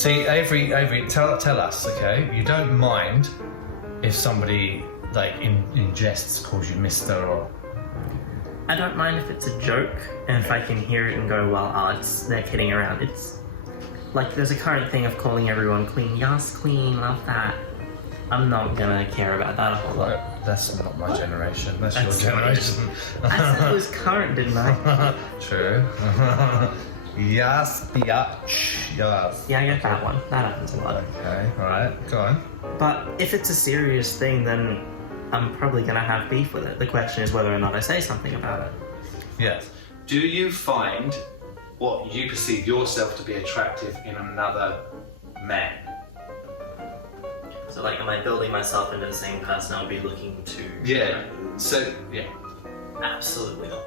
See, Avery, tell us, okay? You don't mind if somebody, like, in jests calls you Mister or... I don't mind if it's a joke, and if I can hear it and go, well, they're kidding around. It's like there's a current thing of calling everyone queen. Yes, queen, love that. I'm not gonna care about that a whole lot. That's not my generation. That's your generation. I said it was current, didn't I? True. Yes, biatch, yes. Yeah, I get that one. That happens a lot. Okay, alright, go on. But if it's a serious thing, then I'm probably gonna have beef with it. The question is whether or not I say something about it. Yes. Do you find what you perceive yourself to be attractive in another man? So, like, am I building myself into the same person I'll be looking to? Yeah. So, yeah. Absolutely not.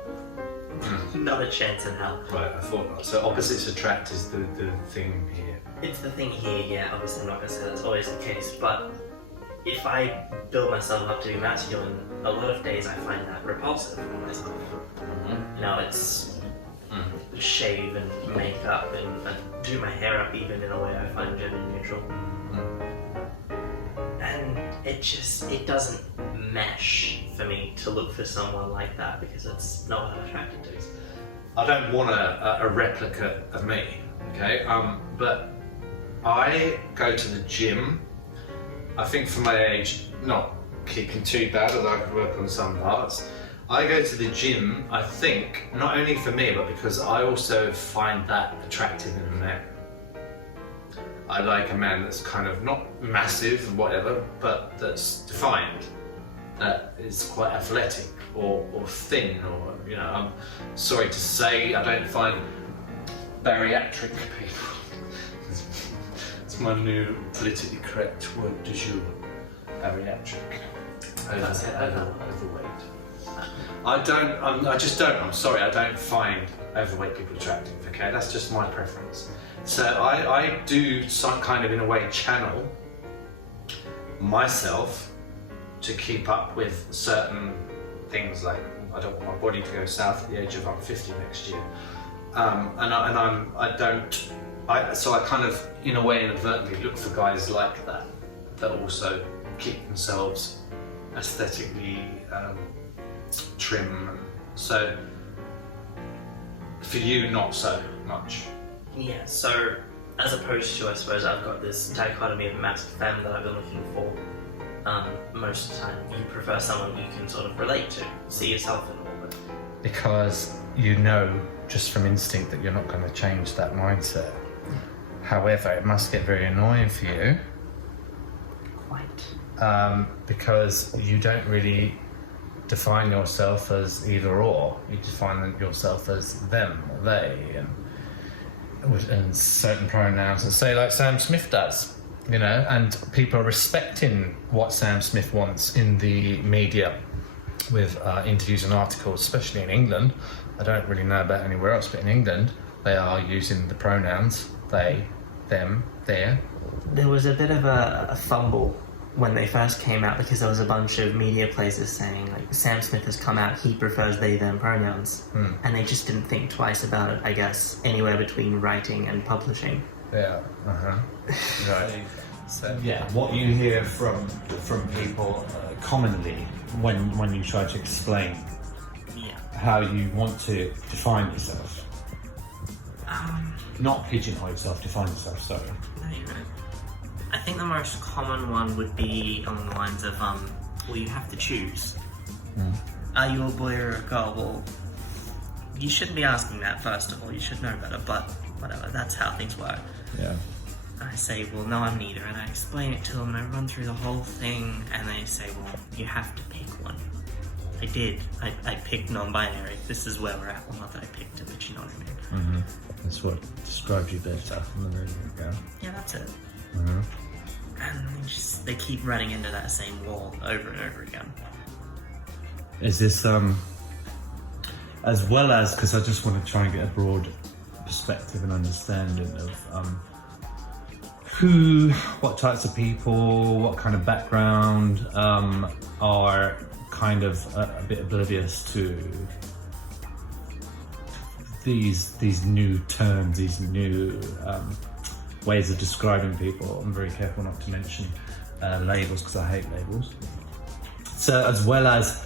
Not a chance in hell. Right, I thought not. So opposites attract is the thing here. It's the thing here, yeah. Obviously, I'm not gonna say that's always the case, but if I build myself up to be masculine, a lot of days I find that repulsive in myself. You know, it's shave and make up and do my hair up even in a way I find gender neutral. And it doesn't mesh for me to look for someone like that because it's not what I'm attracted to. I don't want a replica of me, okay? But I go to the gym. I think for my age, not kicking too bad, although I could work on some parts. I go to the gym, I think, not only for me, but because I also find that attractive in a man. I like a man that's kind of not massive or whatever, but that's defined, that is quite athletic or thin, or, you know, I'm sorry to say, I don't find bariatric people. It's my new politically correct word du jour, bariatric. Overweight. I'm sorry, I don't find overweight people attractive, okay? That's just my preference. So I do some kind of, in a way, channel myself to keep up with certain things, like I don't want my body to go south at the age of I'm 50 next year. So I kind of, in a way, inadvertently look for guys like that, that also keep themselves aesthetically trim. So for you, not so much. Yeah, so as opposed to, I suppose, I've got this dichotomy of masc femme that I've been looking for. Most of the time, you prefer someone you can sort of relate to, see yourself in all of it. Because you know, just from instinct, that you're not going to change that mindset. However, it must get very annoying for you. Quite. Because you don't really define yourself as either or. You define yourself as them or they, and certain pronouns, and say like Sam Smith does, you know, and people are respecting what Sam Smith wants in the media with interviews and articles, especially in England. I don't really know about anywhere else, but in England they are using the pronouns they, them, their. There was a bit of a fumble when they first came out because there was a bunch of media places saying, like, Sam Smith has come out, he prefers they, them pronouns. And they just didn't think twice about it, I guess, anywhere between writing and publishing. Yeah, right. So, yeah, what you hear from people commonly when you try to explain how you want to define yourself. Not pigeonhole yourself, define yourself, sorry. No, you're right. I think the most common one would be along the lines of, well, you have to choose. Are you a boy or a girl? Well, you shouldn't be asking that, first of all. You should know better, but whatever, that's how things work. Yeah. I say, well, no, I'm neither, and I explain it to them, and I run through the whole thing, and they say, well, you have to pick one. I did. I picked non-binary. This is where we're at. Well, not that I picked it, but you know what I mean. That's what describes you better. Yeah, that's it. Mm-hmm. And they keep running into that same wall over and over again. Is this, as well as, because I just want to try and get a broad perspective and understanding of what types of people, what kind of background are kind of a bit oblivious to these new terms, these new ways of describing people. I'm very careful not to mention labels because I hate labels. So as well as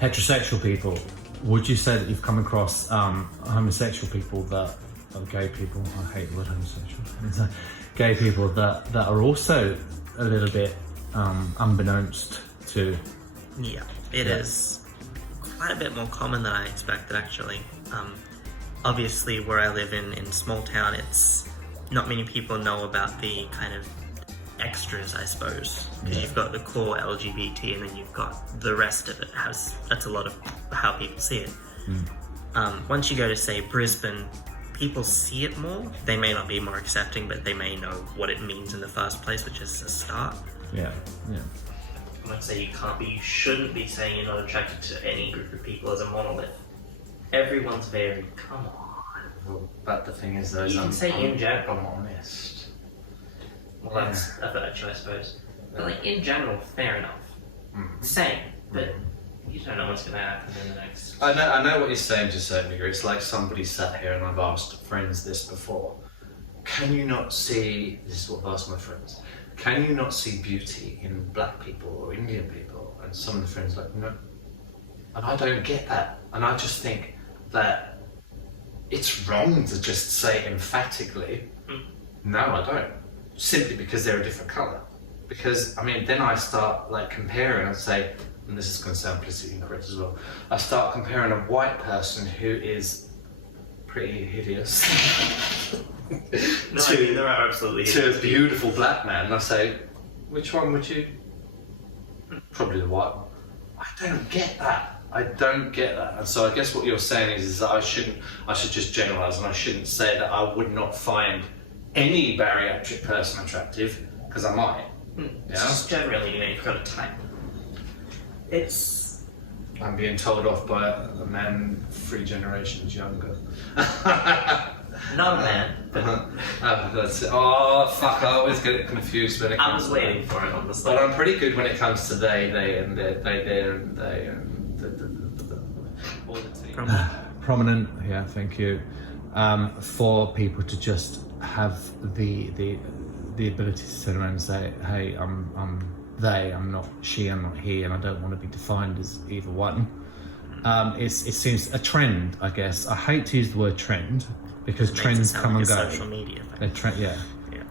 heterosexual people, would you say that you've come across homosexual people that are gay people? I hate the word homosexual. Gay people that are also a little bit unbeknownst to. Yeah, it is quite a bit more common than I expected, actually. Obviously, where I live in small town, it's not many people know about the kind of extras, I suppose, because you've got the core LGBT and then you've got the rest of it. That's a lot of how people see it. Once you go to, say, Brisbane, people see it more. They may not be more accepting, but they may know what it means in the first place, which is a start. Yeah. I would say you shouldn't be saying you're not attracted to any group of people as a monolith. Everyone's varied. Come on. Well, but the thing is, though, You can say in general. I'm honest. Well, that's a virtue, I suppose. But like in general, fair enough. Same, but you don't know what's going to happen in the next. I know what you're saying to a certain degree. It's like somebody sat here and I've asked friends this before. Can you not see? This is what I've asked my friends. Can you not see beauty in black people or Indian people? And some of the friends are like, no. And I don't get that. And I just think that it's wrong to just say emphatically, no, I don't. Simply because they're a different colour. Because, I mean, then I start like comparing and say, and this is going to sound politically incorrect as well, I start comparing a white person who is pretty hideous There are absolutely to a beautiful black man, and I say, which one would you? Probably the white one. I don't get that. And so I guess what you're saying is that I should just generalise, and I shouldn't say that I would not find any bariatric person attractive, because I might. It's just generally, you've got a type. I'm being told off by a man 3 generations younger. Not a man, but That's it. Oh, fuck, I always get it confused when it I comes was to waiting that. for it on the But slide. I'm pretty good when it comes to they, and they, and all the team. Prominent, yeah, thank you. For people to just have the ability to turn around and say, hey, I'm they, I'm not she, I'm not he, and I don't want to be defined as either one. It seems a trend, I guess. I hate to use the word trend because Makes it trends sound come like and a go. social media They're thing. yeah,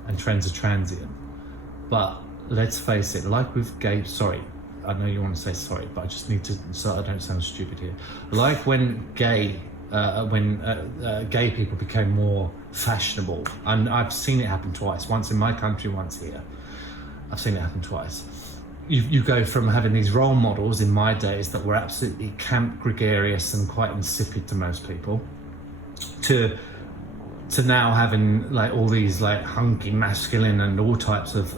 and trends are transient. But let's face it, like with gay, sorry, I know you want to say sorry, but I just need to, so I don't sound stupid here. Like when gay people became more fashionable, and I've seen it happen twice, once in my country, once here. I've seen it happen twice. You go from having these role models in my days that were absolutely camp, gregarious and quite insipid to most people, to now having like all these like hunky, masculine and all types of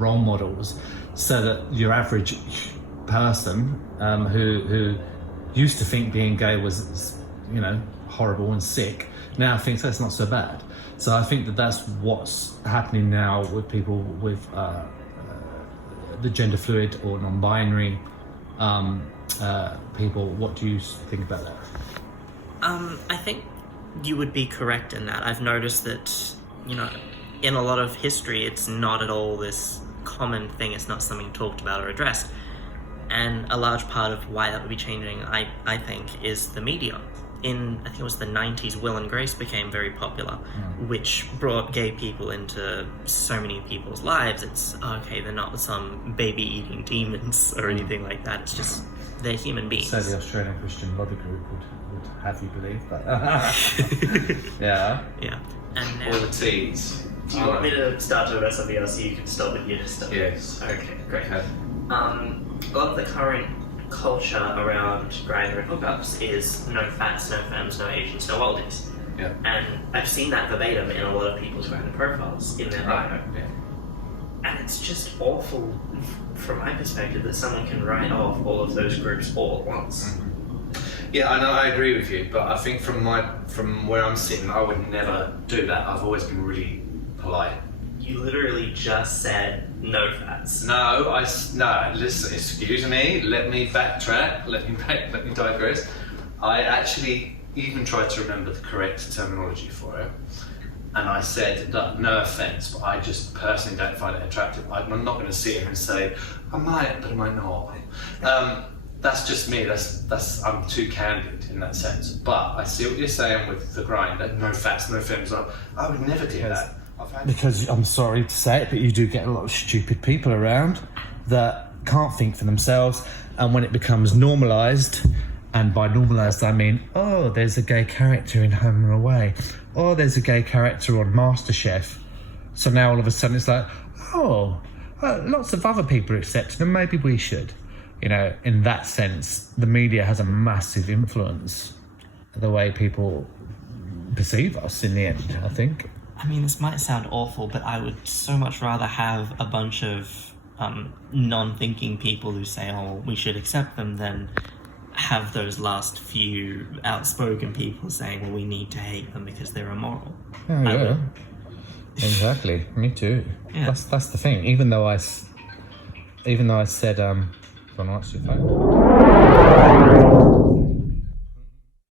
role models, so that your average person who used to think being gay was, you know, horrible and sick, now thinks that's not so bad. So I think that's what's happening now with people with the gender fluid or non-binary people. What do you think about that? I think you would be correct in that. I've noticed that, you know, in a lot of history, it's not at all this common thing. It's not something talked about or addressed. And a large part of why that would be changing, I think, is the media. In, I think it was the 90s, Will and Grace became very popular, which brought gay people into so many people's lives. It's, okay, they're not some baby-eating demons or anything like that. It's just, they're human beings. So the Australian Christian Lobby Group would have you believe, but yeah. Yeah. And now, All the teens. do you want me to start talking about something else so you can stop it here? Yes. Okay, great. Okay. A lot of the current culture around Grindr and hookups is no fats, no femmes, no Asians, no oldies. Yeah. And I've seen that verbatim in a lot of people's Grindr profiles in their bio. Yeah. And it's just awful from my perspective that someone can write off all of those groups all at once. Yeah, I know, I agree with you, but I think from where I'm sitting, I would never do that. I've always been really polite. You literally just said no fats. No, listen, excuse me, let me backtrack, let me digress. I actually even tried to remember the correct terminology for it. and I said that, no offence, but I just personally don't find it attractive, I'm not going to sit here and say, I might, but I might not. That's just me. That's I'm too candid in that sense. But I see what you're saying with the grind. That no fats, no films. I would never do that. Because I'm sorry to say it, but you do get a lot of stupid people around that can't think for themselves, and when it becomes normalised, and by normalised I mean, oh, there's a gay character in Home and Away, or there's a gay character on MasterChef, so now all of a sudden it's like, oh, lots of other people are accepting them, maybe we should. You know, in that sense, the media has a massive influence the way people perceive us in the end, I think. I mean, this might sound awful, but I would so much rather have a bunch of non-thinking people who say, oh, we should accept them, than have those last few outspoken people saying, well, we need to hate them because they're immoral. Oh, yeah. Exactly. Me too. Yeah. That's the thing. Even though I said, do you want to watch your phone?